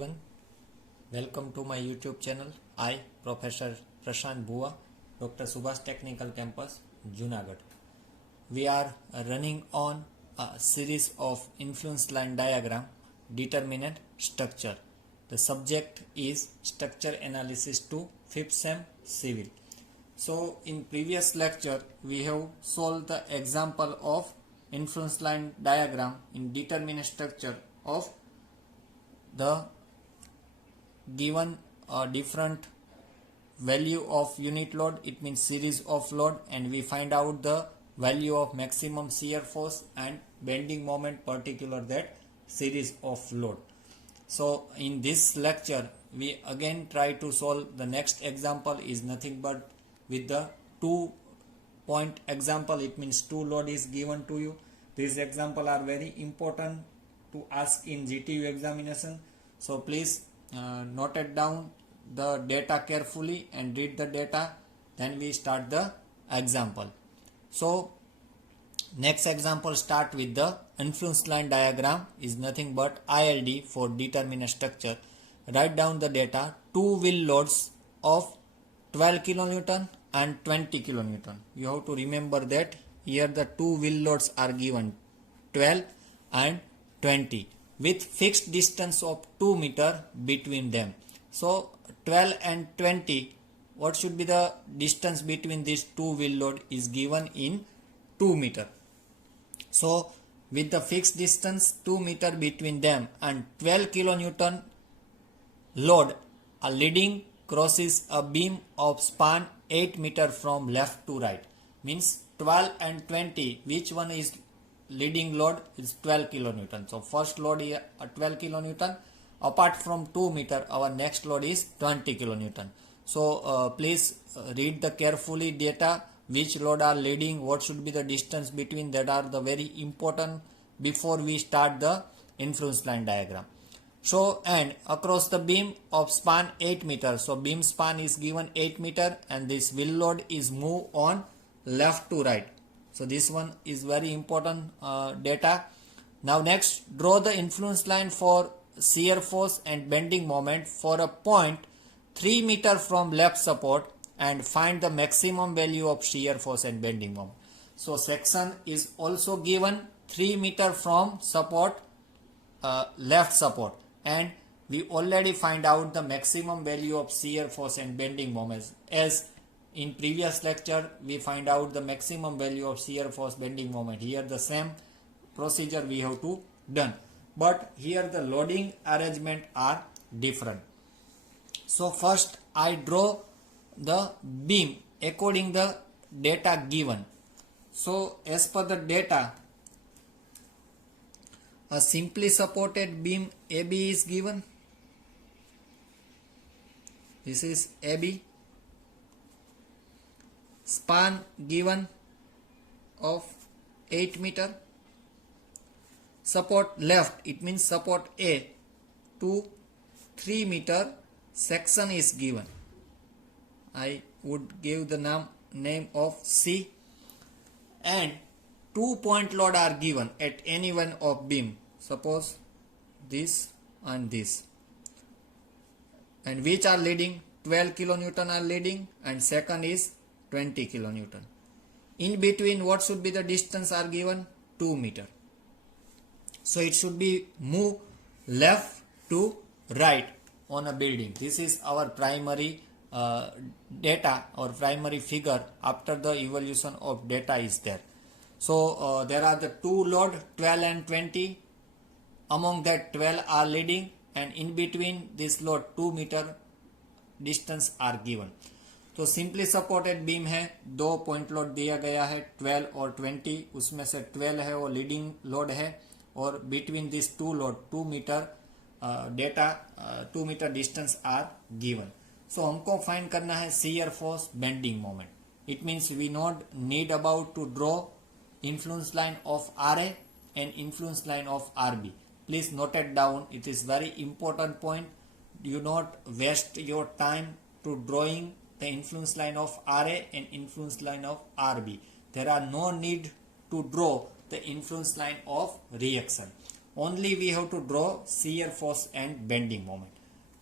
everyone, welcome to my YouTube channel. I, Professor Prashant Bua, Dr. Subhash Technical Campus, Junagadh. We are running on a series of influence line diagram, determinant structure. The subject is structure analysis to 5th sem civil. So in previous lecture we have solved the example of influence line diagram in determinant structure of the given different value of unit load, it means series of load, and we find out the value of maximum shear force and bending moment particular that series of load. So in this lecture we again try to solve the next example is nothing but with the 2 point example, it means 2 load is given to you. These example are very important to ask in GTU examination, so please note it down the data carefully and read the data, then we start the example. So next example start with the influence line diagram is nothing but ILD for determinant structure. Write down the data, 2 wheel loads of 12 kilonewton and 20 kilonewton. You have to remember that here the 2 wheel loads are given 12 and 20 with fixed distance of 2 meter between them. So 12 and 20, what should be the distance between these 2 wheel load is given in 2 meter. So with the fixed distance 2 meter between them and 12 kilonewton load, a leading crosses a beam of span 8 meter from left to right. Means 12 and 20, which one is leading load is 12 kilonewton. So first load is 12 kilonewton. Apart from 2 meter, our next load is 20 kilonewton. So please read the carefully data, which load are leading, what should be the distance between, that are the very important before we start the influence line diagram. So and across the beam of span 8 meter, so beam span is given 8 meter and this wheel load is moved on left to right. So this one is very important data. Now next, draw the influence line for shear force and bending moment for a point 3 meter from left support and find the maximum value of shear force and bending moment. So section is also given 3 meter from support, left support, and we already find out the maximum value of shear force and bending moments. As in previous lecture we find out the maximum value of shear force bending moment. Here the same procedure we have to done, but here the loading arrangement are different. So first I draw the beam according the data given. So as per the data, a simply supported beam AB is given. This is AB. Span given of 8 meter. Support left, it means support A to 3 meter section is given. I would give the name of C, and 2 point load are given at any one of beam. Suppose this and this, and which are leading, 12 kilonewton are leading and second is 20 kilonewton. In between what should be the distance are given, 2 meter. So it should be move left to right on a building. This is our primary data or primary figure after the evaluation of data is there. So there are the 2 load 12 and 20. Among that 12 are leading and in between this load 2 meter distance are given. तो simply supported beam है, 2 point load दिया गया है 12 और 20, उसमें से 12 है वो लीडिंग लोड है और between this 2 load 2 metre data 2 metre distance are given. So हमको फाइंड करना है shear force bending moment. It means we not need about to draw influence line of RA and influence line of RB. Please note it down, it is very important point. Do not waste your time to drawing the influence line of RA and influence line of RB. There are no need to draw the influence line of reaction. only we have to draw shear force and bending moment.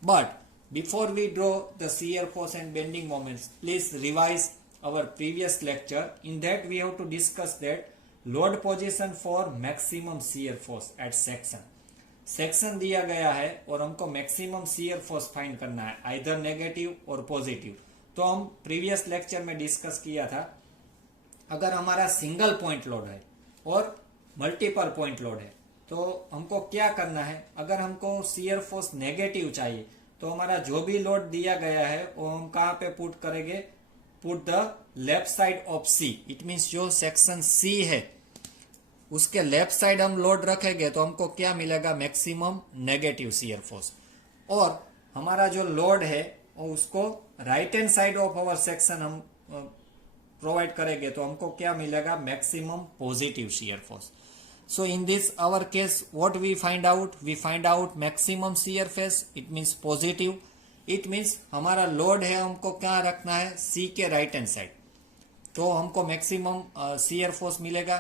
But before we draw the shear force and bending moments, please revise our previous lecture. In that we have to discuss that load position for maximum shear force at section. Section दिया गया है और हमको maximum shear force find करना है, either negative और positive. तो हम प्रीवियस लेक्चर में डिस्कस किया था, अगर हमारा सिंगल पॉइंट लोड है और मल्टीपल पॉइंट लोड है तो हमको क्या करना है. अगर हमको शियर फोर्स नेगेटिव चाहिए तो हमारा जो भी लोड दिया गया है वो हम कहाँ पे पुट करेंगे, put the left side of C. It means जो सेक्शन सी है उसके लेफ्ट साइड हम लोड रखेंगे तो हमको क्या मिलेगा, मैक्सिमम नेगेटिव शियर फोर्स. और हमारा जो लोड है उसको right hand side of our section हम प्रोवाइड करेंगे तो हमको क्या मिलेगा, maximum positive shear force. So in this our case what we find out maximum shear force, it means positive. It means हमारा लोड है हमको क्या रखना है, C के राइट हैंड साइड, तो हमको मैक्सिमम शियर फोर्स मिलेगा.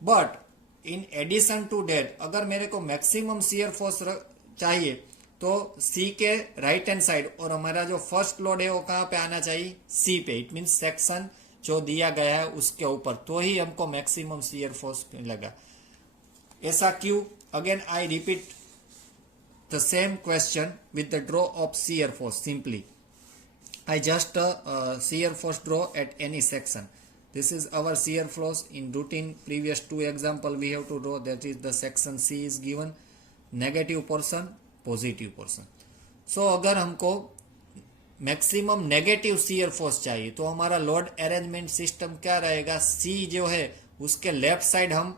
But in addition to that अगर मेरे को मैक्सिमम शियर फोर्स चाहिए तो C के राइट हैंड साइड और हमारा जो फर्स्ट लोड है वो कहाँ पे आना चाहिए, C पे. इट मीन्स सेक्शन जो दिया गया है उसके ऊपर, तो ही हमको मैक्सिमम शियर फोर्स मिलेगा. ऐसा क्यों? Again I repeat the same question with the draw of shear force. Simply I just shear force draw at any section. This is our shear force in routine. Previous 2 example we have to draw. That is the section C is given, negative portion, positive portion. So अगर हमको maximum negative shear force चाहिए तो हमारा load arrangement system क्या रहेगा, सी जो है उसके लेफ्ट साइड हम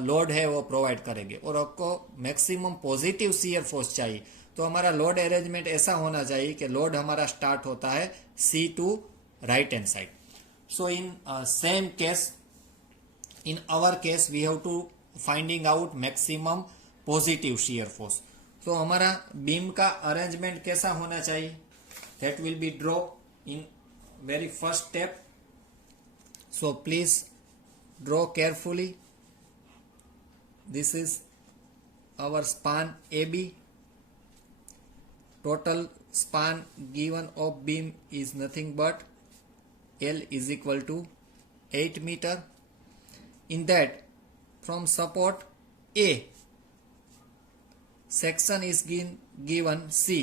लोड है वो प्रोवाइड करेंगे. और आपको मैक्सिमम पॉजिटिव शियर फोर्स चाहिए तो हमारा लोड अरेंजमेंट ऐसा होना चाहिए कि लोड हमारा स्टार्ट होता है C to right hand side. So in same case, in our case we have to finding out maximum positive shear force. तो हमारा बीम का अरेंजमेंट कैसा होना चाहिए, that will be draw in very first step. So please draw carefully. This is our span AB. Total span given of beam is nothing but L is equal to 8 meter. In that, from support A, section is given C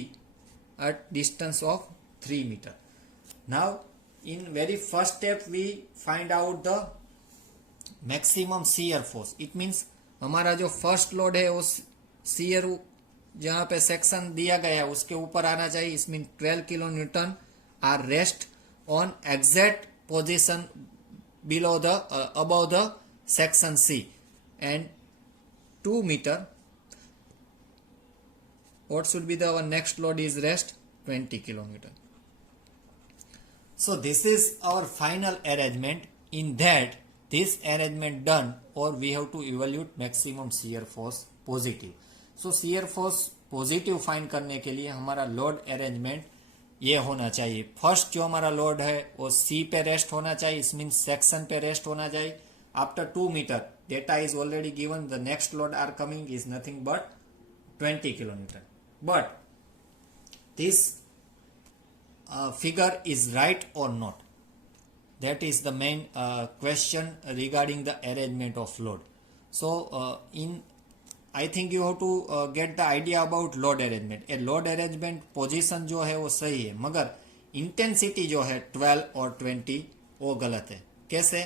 at distance of 3 meter. Now, in very first step, we find out the maximum shear force. It means हमारा जो first load है उस shear जहां पे section दिया गया है उसके ऊपर आना चाहिए. इसमें 12 kilo Newton are rest on exact position below the above the section C and 2 meter. what should be the our next load is rest 20 kilonewton. So this is our final arrangement. In that this arrangement done or we have to evaluate maximum shear force positive. So shear force positive find करने के लिए हमारा load arrangement ये होना चाहिए. First जो हमारा load है वो सी पे रेस्ट होना चाहिए. इस मीन सेक्शन पे रेस्ट होना चाहिए. After 2 metre data is already given. The next load are coming is nothing but 20 kilonewton. But this figure is right or not? That is the main question regarding the arrangement of load. So I think you have to get the idea about load arrangement. A load arrangement position जो है वो सही है मगर intensity जो है 12 और 20 वो गलत है. कैसे?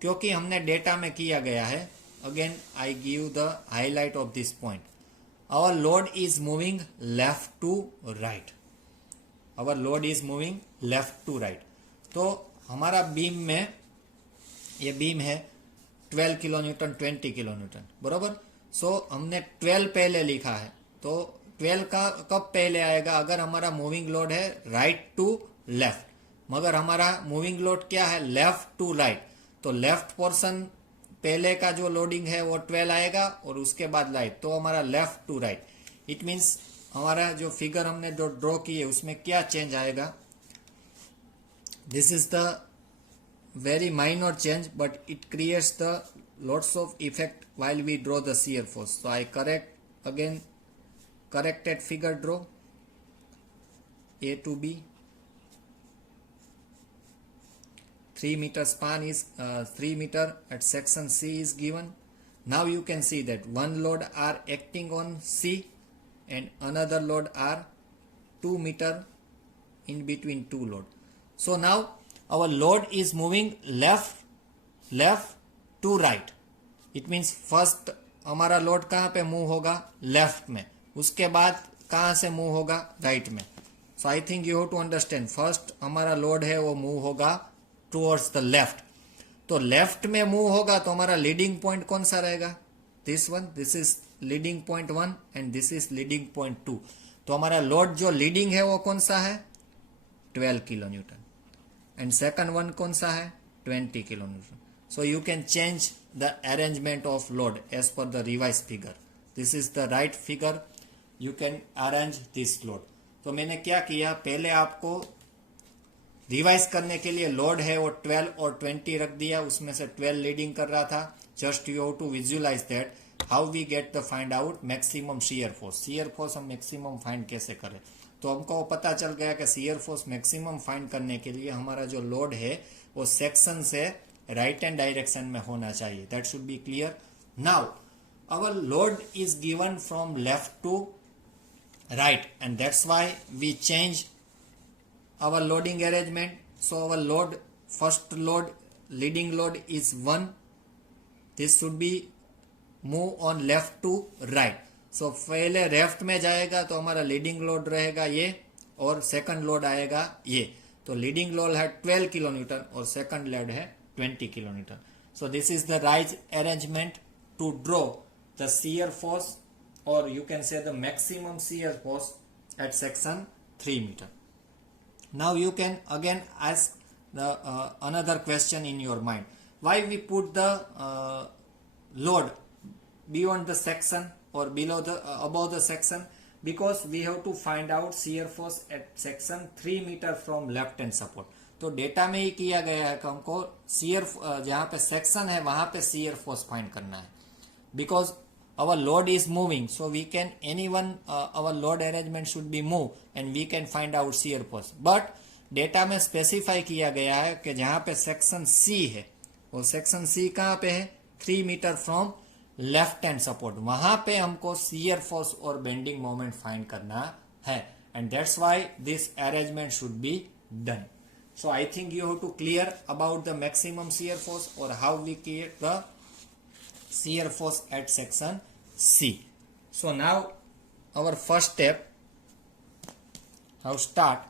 क्योंकि हमने डेटा में किया गया है. Again I give the highlight of this point. Our load is moving left to right. Our load is moving left to right. तो हमारा बीम में ये बीम है 12 किलोन्यूटन 20 किलोन्यूटन बराबर. सो हमने 12 पहले लिखा है तो 12 का कब पहले आएगा, अगर हमारा मूविंग लोड है राइट टू लेफ्ट. मगर हमारा मूविंग लोड क्या है, लेफ्ट टू राइट. तो लेफ्ट पोर्शन पहले का जो लोडिंग है वो 12 आएगा और उसके बाद राइट, तो हमारा left to right. It means हमारा जो फिगर हमने जो ड्रॉ की है उसमें क्या चेंज आएगा. This is the very minor change but it creates the lots of effect while we draw the shear force. So I correct again corrected figure draw. A to B. 3 meter span is 3 meter at section C is given. Now you can see that one load are acting on C and another load are 2 meter in between two load. So now our load is moving left to right. It means first हमारा load कहाँ पे move होगा, left में, उसके बाद कहाँ से move होगा, राइट में. So I think you have to understand. First हमारा लोड है वो मूव होगा टुवर्ड्स द लेफ्ट. तो लेफ्ट में मूव होगा तो हमारा लीडिंग पॉइंट कौन सा रहेगा, this one. This is leading point 1 and this is leading point 2. तो हमारा लोड जो लीडिंग है वो कौन सा है, 12 kilo Newton, and second one कौन सा है, 20 kilo Newton. So you can change the arrangement of load as per the revised figure. This is the right figure. You can arrange this load. तो मैंने क्या किया, पहले आपको रिवाइज करने के लिए लोड है वो 12 और 20 रख दिया, उसमें से 12 लीडिंग कर रहा था. Just you have to visualize that how we get the find out maximum shear force. Shear force हम मैक्सिमम फाइंड कैसे करें, तो हमको पता चल गया कि शियर फोर्स मैक्सिमम फाइंड करने के लिए हमारा जो लोड है वो सेक्शन से राइट हैंड डायरेक्शन में होना चाहिए. That should be clear. Now our load is given from left to right and that's why we change our loading arrangement. So our load, first load, leading load is 1. This should be move on left to right. So पहले left में जाएगा तो हमारा leading load रहेगा ये, और second load आएगा ये. तो लीडिंग लोड है 12 किलो न्यूटन और सेकंड लोड है 20 kilo Newton. So this is the right arrangement to draw the shear force, or you can say the maximum shear force at section 3 meter. Now you can again ask the another question in your mind. Why we put the load beyond the section or below the above the section? Because we have to find out shear force at section 3 meter from left hand support. तो data में ही किया गया है कि हमको shear जहाँ पे section है वहां पे शियर फोर्स फाइंड करना है. Because our load is moving, so we can any one our load arrangement should be move and we can find out shear force. But data में स्पेसिफाई किया गया है कि जहाँ पे सेक्शन सी है, वो सेक्शन सी कहाँ पे है, 3 meter from left hand support, वहां पे हमको शियर फोर्स और बेंडिंग मोमेंट फाइंड करना है. And that's why this arrangement should be done. So I think you have to clear about the maximum shear force or how we create the shear force at section C. So now our first step, how start.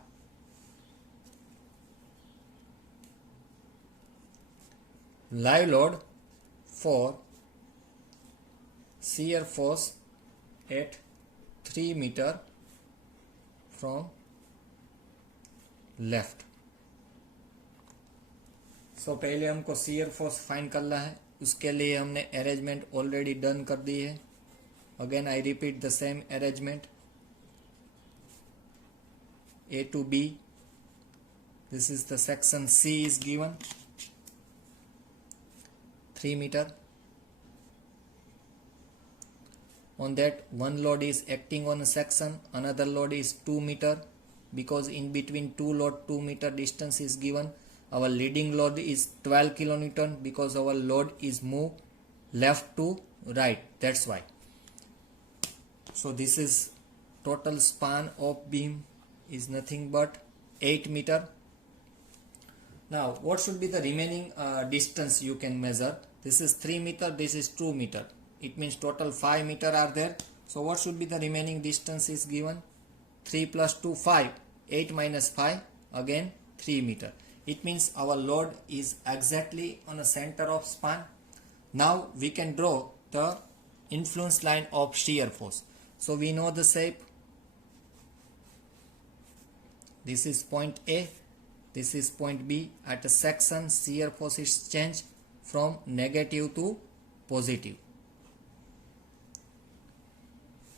Live load for shear force at 3 meter from left. सो पहले हमको shear force find करना है, उसके लिए हमने arrangement already done कर दी है. Again I repeat the same arrangement. A to B, this is the section C is given, 3 meter. On that one load is acting on a section, another load is 2 meter. Because in between two load 2 meter distance is given, our leading load is 12 kilonewton because our load is moved left to right. That's why. So this is total span of beam is nothing but 8 meter. Now what should be the remaining distance you can measure? This is 3 meter, this is 2 meter. It means total 5 meter are there. So what should be the remaining distance is given? 3 plus 2, 5. 8 minus 5, again 3 meter. It means our load is exactly on the center of span. Now we can draw the influence line of shear force. So we know the shape. This is point A, this is point B. At a section, shear force is changed from negative to positive.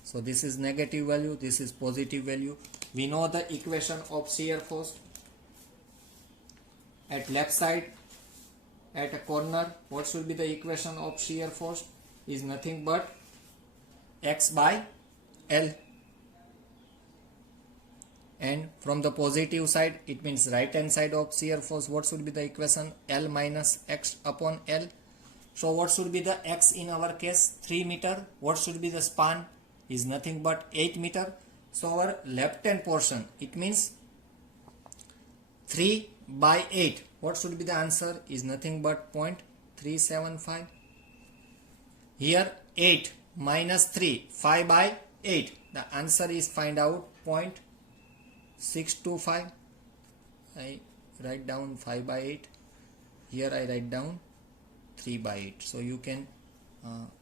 So this is negative value, this is positive value. We know the equation of shear force. At left side, at a corner, what should be the equation of shear force? Is nothing but x by L. And from the positive side, it means right hand side of shear force, what should be the equation? L minus x upon L. So what should be the x in our case? 3 meter. What should be the span? Is nothing but 8 meter. So our left hand portion, it means 3 by 8. What should be the answer? Is nothing but 0.375. Here 8 minus 3, 5 by 8. The answer is find out 0.625. I write down 5 by 8. Here I write down 3 by 8. So you can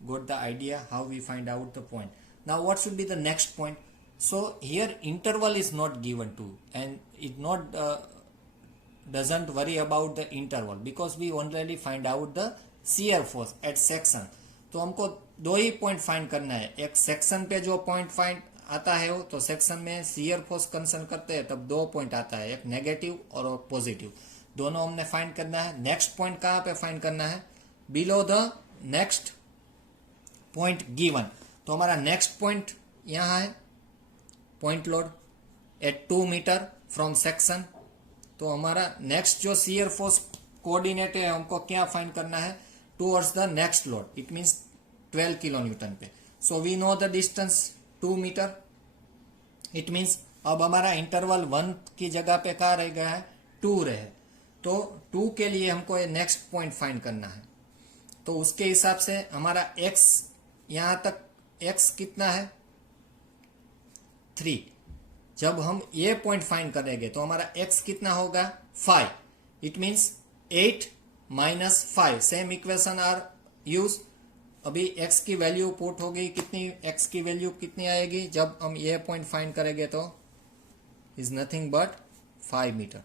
got the idea how we find out the point. Now what should be the next point? So here interval is not given to, and it not doesn't worry about the interval because we already find out the shear force at section. तो हमको दो ही point find करना है. एक section पे जो point find आता है वो, तो सेक्शन में shear force कंसर्न करते हैं तब दो पॉइंट आता है, एक नेगेटिव और एक पॉजिटिव. दोनों हमने फाइंड करना है. नेक्स्ट पॉइंट कहाँ पे फाइंड करना है? Below the next point given. तो हमारा नेक्स्ट पॉइंट यहाँ है, point load at 2 meter from section. तो हमारा नेक्स्ट जो shear force कोऑर्डिनेट है हमको क्या फाइंड करना है? Towards the next load, it means 12 kilo newton पे. So we know the distance 2 metre. It means अब हमारा इंटरवल 1 की जगह पे क्या रह गया है? 2 रहे. तो 2 के लिए हमको ये नेक्स्ट पॉइंट फाइंड करना है. तो उसके हिसाब से हमारा x यहां तक x कितना है? 3. जब हम ये पॉइंट फाइंड करेंगे तो हमारा x कितना होगा? 5. It means 8 minus 5. Same equation are use. अभी x की वैल्यू पुट होगी कितनी? x की वैल्यू कितनी आएगी जब हम ये पॉइंट फाइंड करेंगे? तो is nothing but 5 meter.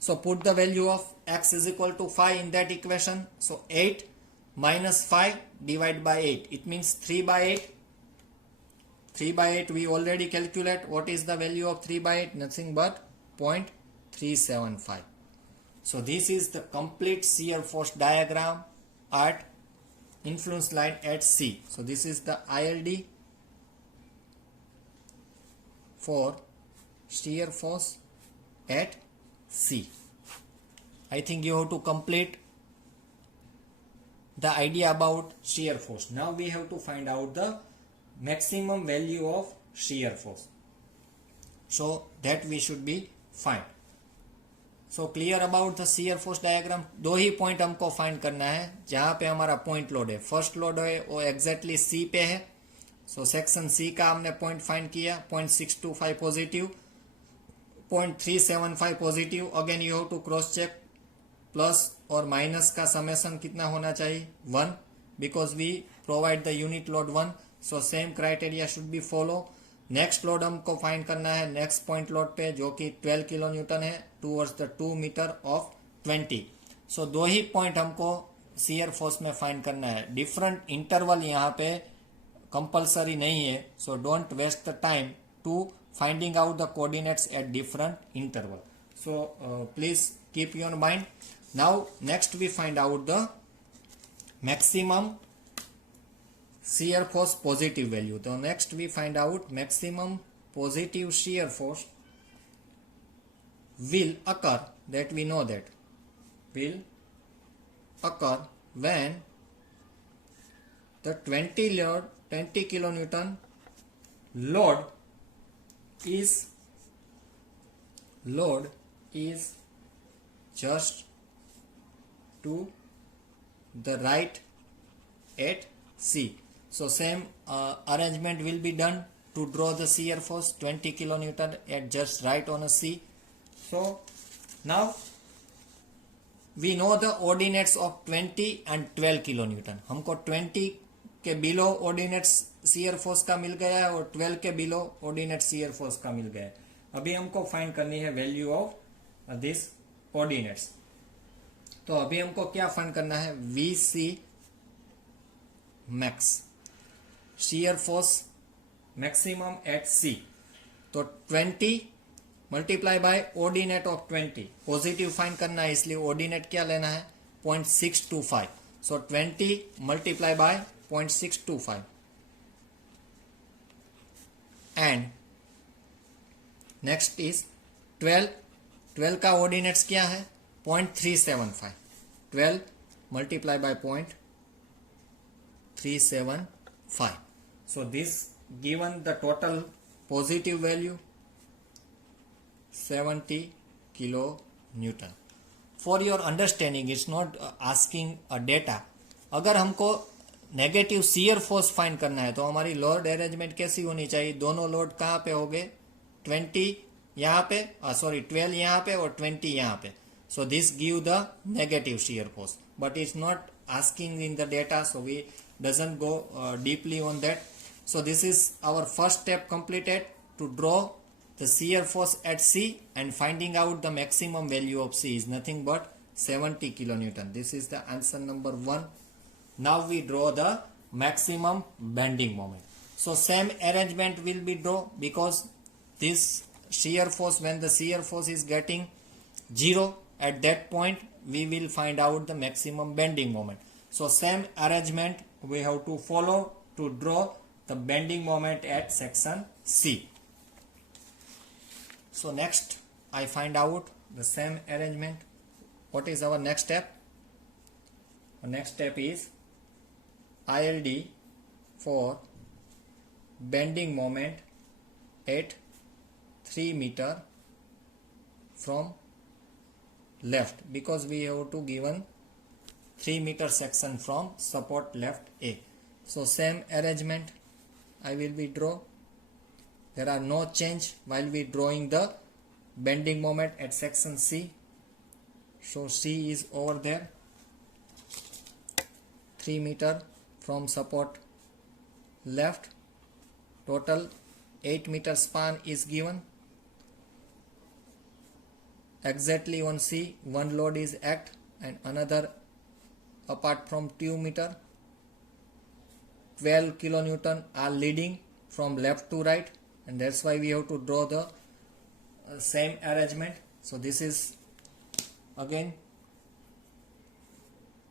So put the value of x is equal to 5 in that equation. So 8 minus 5 divide by 8, it means 3 by 8. 3 by 8 we already calculate. What is the value of 3 by 8? Nothing but 0.375. So this is the complete shear force diagram at influence line at C. So this is the ILD for shear force at C. I think you have to complete the idea about shear force. Now we have to find out the maximum value of shear force. So that we should be find. So clear about the shear force diagram. दो ही point हमको find करना है जहां पे हमारा point load है. First load है वो एग्जैक्टली C पे है. सो सेक्शन C का हमने पॉइंट फाइंड किया. 0.625 positive, 0.375 positive. Again you have to cross check. Plus और माइनस का समेशन कितना होना चाहिए? 1, because we provide the unit load 1. So same criteria should be follow. Next load हमको फाइंड करना है नेक्स्ट पॉइंट लोड पे जो कि 12 किलो न्यूटन है towards the 2 meter of 20. So दो ही पॉइंट हमको shear force में फाइंड करना है. डिफरेंट इंटरवल यहाँ पे कंपल्सरी नहीं है. So don't waste the time to finding out the coordinates at different interval. So please keep your mind. Now next we find out the maximum shear force positive value. So next we find out maximum positive shear force will occur, that we know that will occur when the 20 kilonewton load is just to the right at C. So same arrangement will be done to draw the shear force 20 kilonewton at just right on a C. So now we know the ordinates of 20 and 12 kilonewton. हमको 20 के below ordinates shear force का मिल गया है और 12 के below ordinate shear force का मिल गया है. अभी हमको फाइंड करनी है वैल्यू ऑफ दिस ऑर्डिनेट्स. तो अभी हमको क्या फाइंड करना है? VC max, shear force maximum at C. तो 20 multiply by ordinate of 20. Positive find करना है इसलिए ऑर्डिनेट क्या लेना है? 0.625. सो 20 multiply by 0.625. And next is 12. 12 का ऑर्डिनेट्स क्या है? 0.375. 12 multiply by 0.375. So this given the total positive value 70 kilonewton. For your understanding, it's not asking a data. अगर हमको नेगेटिव शियर फोर्स फाइंड करना है तो हमारी लोड अरेंजमेंट कैसी होनी चाहिए? दोनों लोड कहाँ पे हो गए? 20 यहाँ पे, 12 यहाँ पे और 20 यहाँ पे. So this give the negative shear force, but it's not asking in the data, so we doesn't go deeply on that. So this is our first step completed to draw the shear force at C, and finding out the maximum value of C is nothing but 70 kilonewton. This is the answer number 1. Now we draw the maximum bending moment. So same arrangement will be draw, because this shear force, when the shear force is getting 0, at that point we will find out the maximum bending moment. So same arrangement we have to follow to draw the bending moment at section C. So next I find out the same arrangement. What is our next step? Our next step is ILD for bending moment at 3 meter from left, because we have to given 3 meter section from support left A. So same arrangement I will be draw. There are no change while we drawing the bending moment at section C. So C is over there. 3 meter from support left. Total 8 meter span is given. Exactly on C, one load is act and another apart from 2 meter. 12 kilonewton are leading from left to right, and that's why we have to draw the same arrangement. So this is again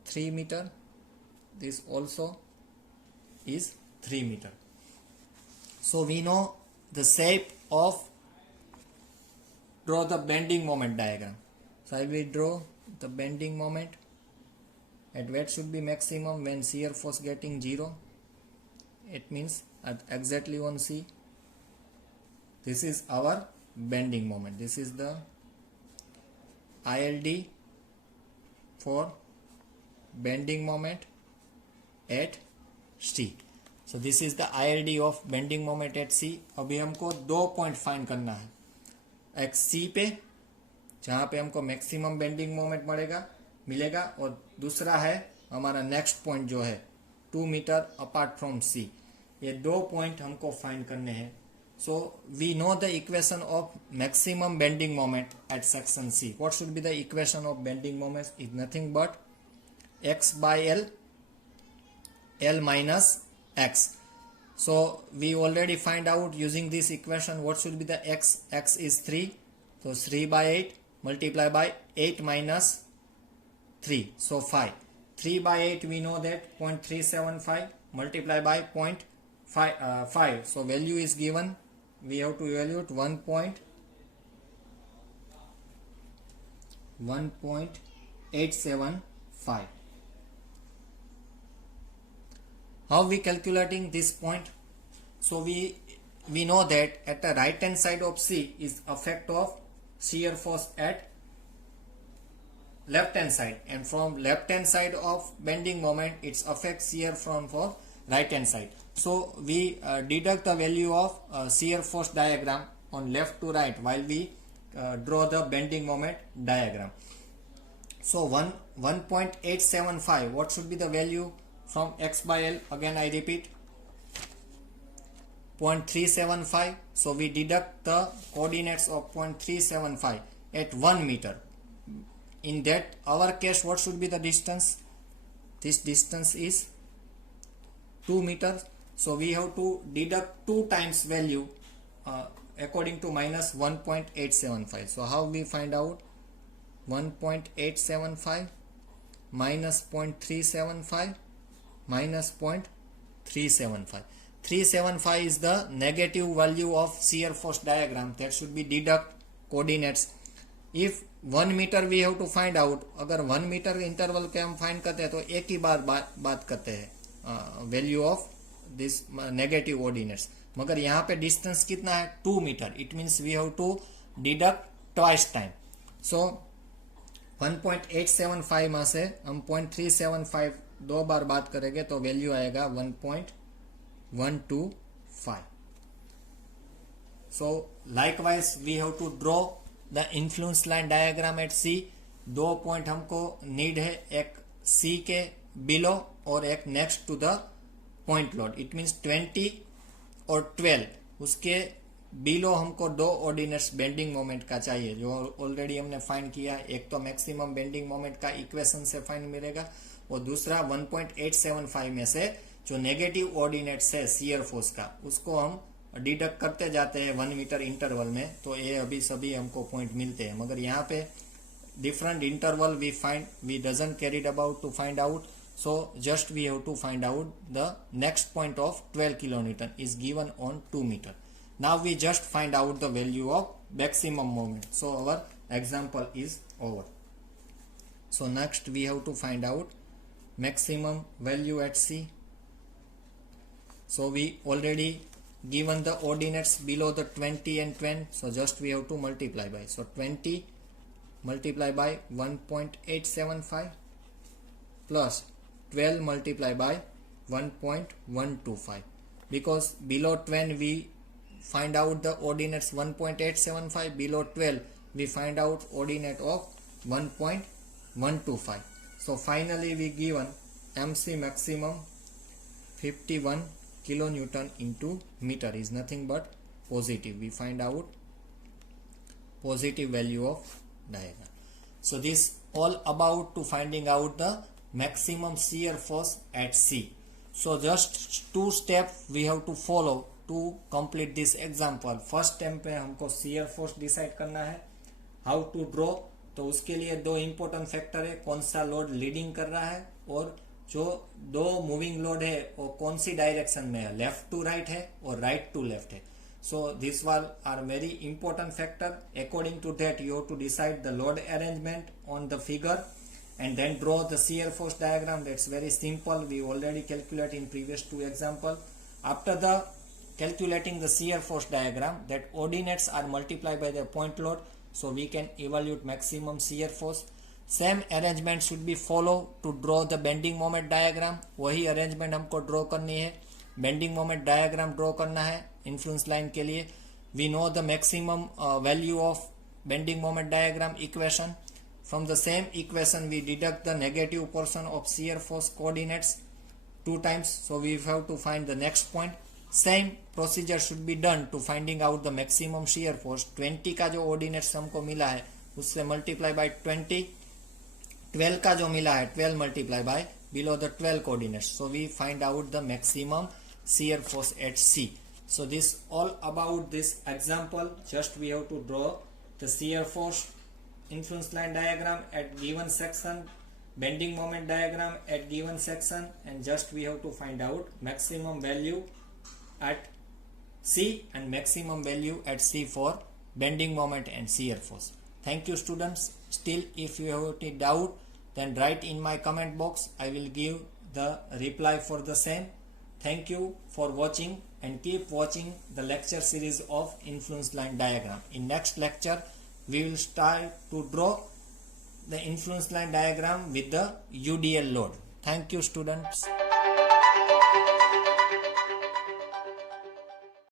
3 meter. This also is 3 meter. So we know the shape of draw the bending moment diagram. So I will draw the bending moment. At what should be maximum when shear force getting 0? It means at exactly on C. This is our bending moment. This is the ILD for bending moment at C. So this is the ILD of bending moment at C. अभी हमको 2 point find करना है. एक C पे जहाँ पे हमको maximum bending moment मिलेगा, और दूसरा है हमारा नेक्स्ट पॉइंट जो है 2 मीटर अपार्ट फ्रॉम C. ये 2 पॉइंट हमको फाइंड करने हैं. So we know the equation of maximum bending moment at section C. What should be the equation of bending moment? Is nothing but x by L, L minus x. So we already find out using this equation what should be the x. X is 3. So 3 by 8 multiply by 8 minus 3. So 5. 3 by 8 we know that 0.375 multiply by 0.5. So value is given. We have to evaluate 1.875. How we calculating this point? So we know that at the right hand side of C is effect of shear force at left hand side, and from left hand side of bending moment it's affect shear from for right hand side. So we deduct the value of shear force diagram on left to right while we draw the bending moment diagram. So 1.875, what should be the value from x by L? Again I repeat, 0.375. So we deduct the coordinates of 0.375 at 1 meter. In that our case, what should be the distance? This distance is 2 meters. So we have to deduct 2 times value according to minus 1.875. So how we find out? 1.875 minus 0.375 minus 0.375. 0.375 is the negative value of shear force diagram. That should be deduct coordinates. If 1 meter we have to find out, अगर 1 metre interval के हम find करते हैं तो एक ही बात करते हैं value of this negative ordinates, मगर यहाँ पे डिस्टेंस कितना है 2 metre. It means we have to deduct twice time. So 1.875 में से हम 0.375 दो बार बात करेंगे तो वैल्यू आएगा 1.125. So likewise we have to draw the influence line diagram at C. 2 point हमको नीड है, एक सी के बिलो और एक next to the point load. It means 20 और 12. उसके बिलो हमको 2 ऑर्डिनेट्स बेंडिंग मोमेंट का चाहिए जो ऑलरेडी हमने फाइंड किया. एक तो मैक्सिमम बेंडिंग मोमेंट का इक्वेशन से फाइंड मिलेगा और दूसरा 1.875 में से जो नेगेटिव ऑर्डिनेट्स है शियर फोर्स का उसको हम डिडक्ट करते जाते हैं 1 मीटर इंटरवल में. तो ये अभी सभी हमको पॉइंट मिलते हैं, मगर यहाँ पे different interval we doesn't carried about to find out. So just we have to find out the next point of 12 kilonewton is given on 2 meter. Now we just find out the value of maximum moment. So our example is over. So next we have to find out maximum value at C. So we already given the ordinates below the 20 and 10. So just we have to multiply by. So 20 multiply by 1.875 plus 12 multiply by 1.125. Because below 10 we find out the ordinates 1.875, below 12 we find out ordinate of 1.125. So finally we given MC maximum 51 kilonewton into meter is nothing but positive. We find out positive value of diagram. So this all about to finding out the maximum shear force at C. So just 2 steps we have to follow to complete this example. First step पे हमको shear force decide करना है. How to draw, तो उसके लिए 2 important factor है, कौन सा लोड लीडिंग कर रहा है और जो 2 मूविंग लोड है वो कौन सी डायरेक्शन में है, लेफ्ट टू राइट है और राइट टू लेफ्ट है. So these are very important factor. According to that you have to decide the load arrangement on the figure and then draw the shear force diagram. That's very simple. We already calculate in previous 2 example. After the calculating the shear force diagram, that ordinates are multiplied by the point load, so we can evaluate maximum shear force. Same arrangement should be follow to draw the bending moment diagram. वही arrangement हमको draw करनी है. Bending moment diagram draw करना है influence line के लिए. We know the maximum value of bending moment diagram equation. From the same equation we deduct the negative portion of shear force coordinates 2 times. So we have to find the next point. Same procedure should be done to finding out the maximum shear force. 20 का जो ordinates हमको मिला है उससे multiply by 20. 12 का जो मिला है 12 multiply by below the 12 coordinates. So we find out the maximum shear force at C. So this all about this example. Just we have to draw the shear force influence line diagram at given section, bending moment diagram at given section, and just we have to find out maximum value at C and maximum value at C for bending moment and shear force. Thank you students. Still if you have any doubt then write in my comment box. I will give the reply for the same. Thank you for watching and keep watching the lecture series of influence line diagram. In next lecture we will start to draw the influence line diagram with the UDL load. Thank you students.